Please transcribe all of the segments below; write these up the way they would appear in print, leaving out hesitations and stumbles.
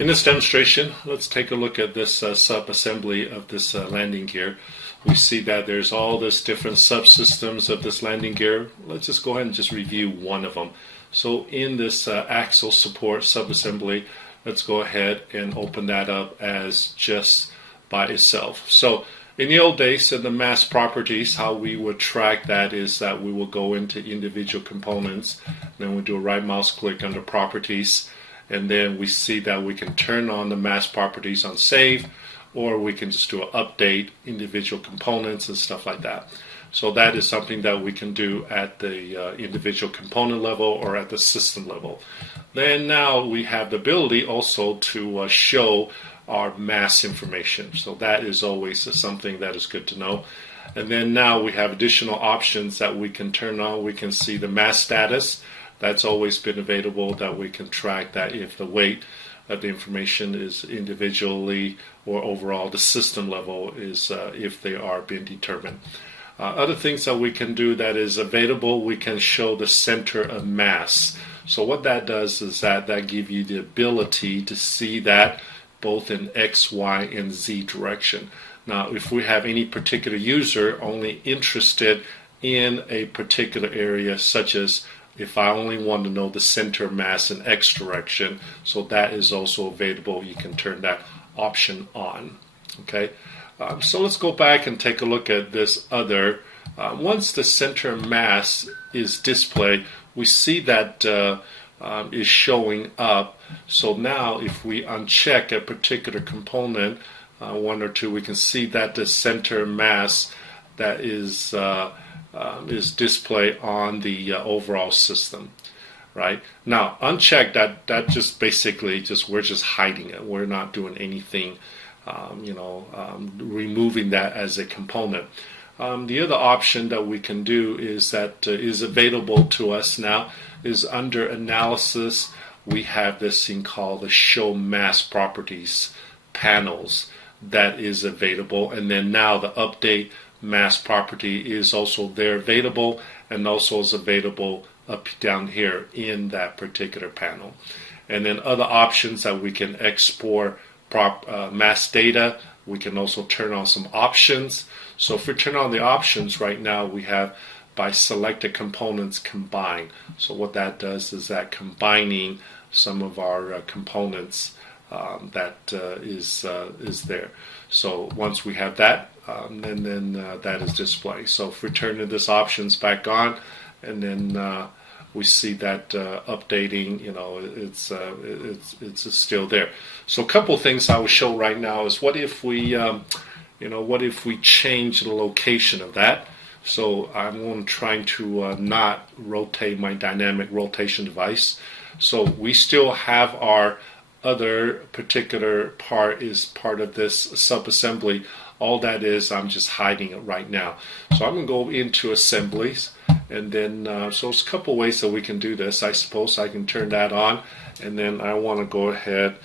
In this demonstration, let's take a look at this sub-assembly of this landing gear. We see that there's all this different subsystems of this landing gear. Let's just go ahead and just review one of them. So in this axle support sub-assembly, let's go ahead and open that up as just by itself. So in the old days, in the mass properties, how we would track that is that we will go into individual components, then we do a right mouse click under properties, and then we see that we can turn on the mass properties on save, or we can just do an update individual components and stuff like that. So that is something that we can do at the individual component level or at the system level. Then now we have the ability also to show our mass information. So that is always something that is good to know. And then now we have additional options that we can turn on. We can see the mass status. That's always been available, that we can track that if the weight of the information is individually or overall the system level is if they are being determined. Other things that we can do that is available, we can show the center of mass. So what that does is that gives you the ability to see that both in X, Y, and Z direction. Now, if we have any particular user only interested in a particular area, such as if I only want to know the center of mass in X direction, so that is also available. You can turn that option on. Okay, so let's go back and take a look at this other. Once the center of mass is displayed, we see that is showing up. So now if we uncheck a particular component, one or two, we can see that the center of mass that is displayed on the overall system. Right now, uncheck that just basically we're just hiding it. We're not doing anything, removing that as a component. The other option that we can do is that is available to us now is under analysis. We have this thing called the show mass properties panels that is available, and then now the update mass property is also there available, and also is available up down here in that particular panel. And then other options that we can export mass data. We can also turn on some options. So if we turn on the options right now, we have by selected components combine. So what that does is that combining some of our components that is there. So once we have that, and then that is displayed. So if we turn this options back on, and then we see that updating, it's still there. So a couple of things I will show right now is what if we change the location of that. So I'm trying to not rotate my dynamic rotation device. So we still have our other particular part is part of this sub-assembly. All that is, I'm just hiding it right now. So I'm going to go into assemblies, and then so there's a couple ways that we can do this. I suppose I can turn that on, and then I want to go ahead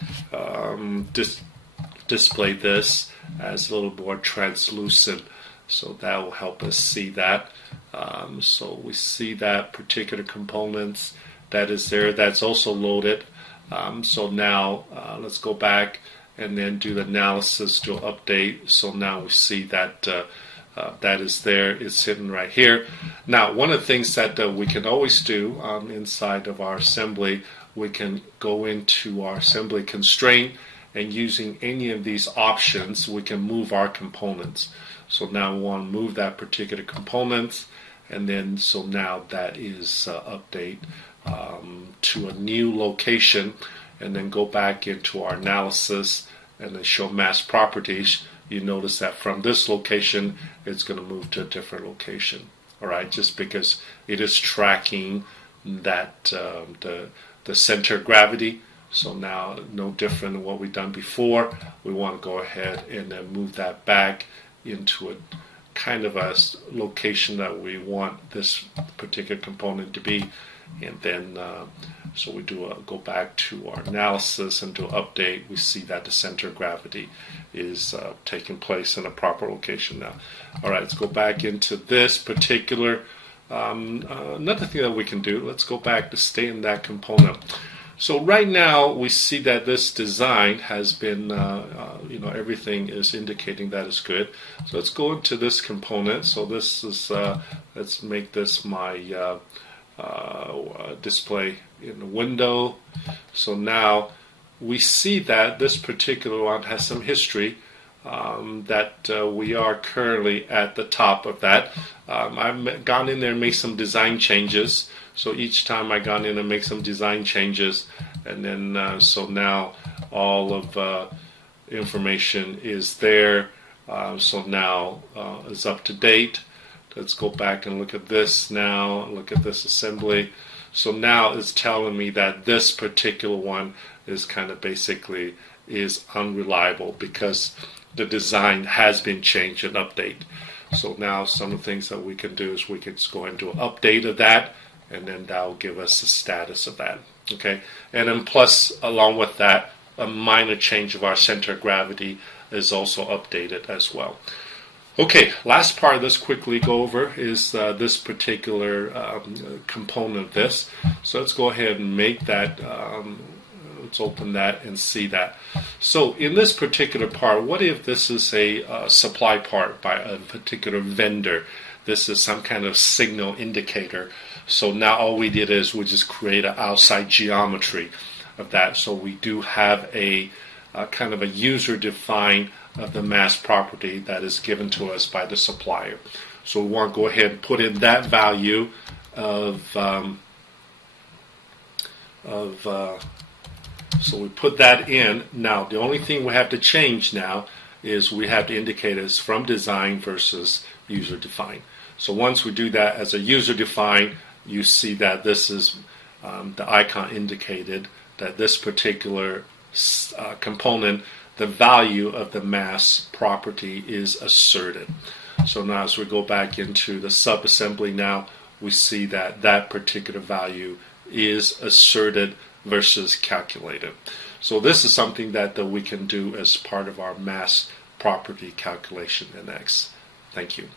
display this as a little more translucent, so that will help us see that. So we see that particular components that is there, that's also loaded. So now let's go back and then do the analysis to update. So now we see that that is there. It's hidden right here. Now, one of the things that we can always do inside of our assembly, we can go into our assembly constraint, and using any of these options, we can move our components. So now we want to move that particular component, and then so now that is update to a new location, and then go back into our analysis and then show mass properties. You notice that from this location it's going to move to a different location. All right, just because it is tracking that the center of gravity. So now no different than what we've done before. We want to go ahead and then move that back into a kind of a location that we want this particular component to be. And then so we go back to our analysis and do an update. We see that the center of gravity is taking place in a proper location now. All right, let's go back into this particular another thing that we can do. Let's go back to stay in that component. So right now we see that this design has been, everything is indicating that it's good. So let's go into this component. So this is, let's make this my display in the window. So now we see that this particular one has some history. That we are currently at the top of that. I've gone in there and made some design changes. So each time I gone in and make some design changes, and then so now all of information is there. So now it's up to date. Let's go back and look at this now. Look at this assembly. So now it's telling me that this particular one is kind of basically is unreliable because the design has been changed and updated. So now some of the things that we can do is we can just go and do an update of that, and then that will give us the status of that. Okay, and then plus along with that, a minor change of our center of gravity is also updated as well. Okay, last part of this quickly go over is this particular component of this. So let's go ahead and make that. Let's open that and see that. So in this particular part, what if this is a supply part by a particular vendor? This is some kind of signal indicator. So now all we did is we just create an outside geometry of that. So we do have a kind of a user-defined of the mass property that is given to us by the supplier. So we want to go ahead and put in that value of so we put that in. Now the only thing we have to change now is we have to indicate it's from design versus user defined. So once we do that as a user defined, you see that this is the icon indicated that this particular component, the value of the mass property is asserted. So now as we go back into the subassembly now, we see that that particular value is asserted versus calculated. So this is something that we can do as part of our mass property calculation in X. Thank you.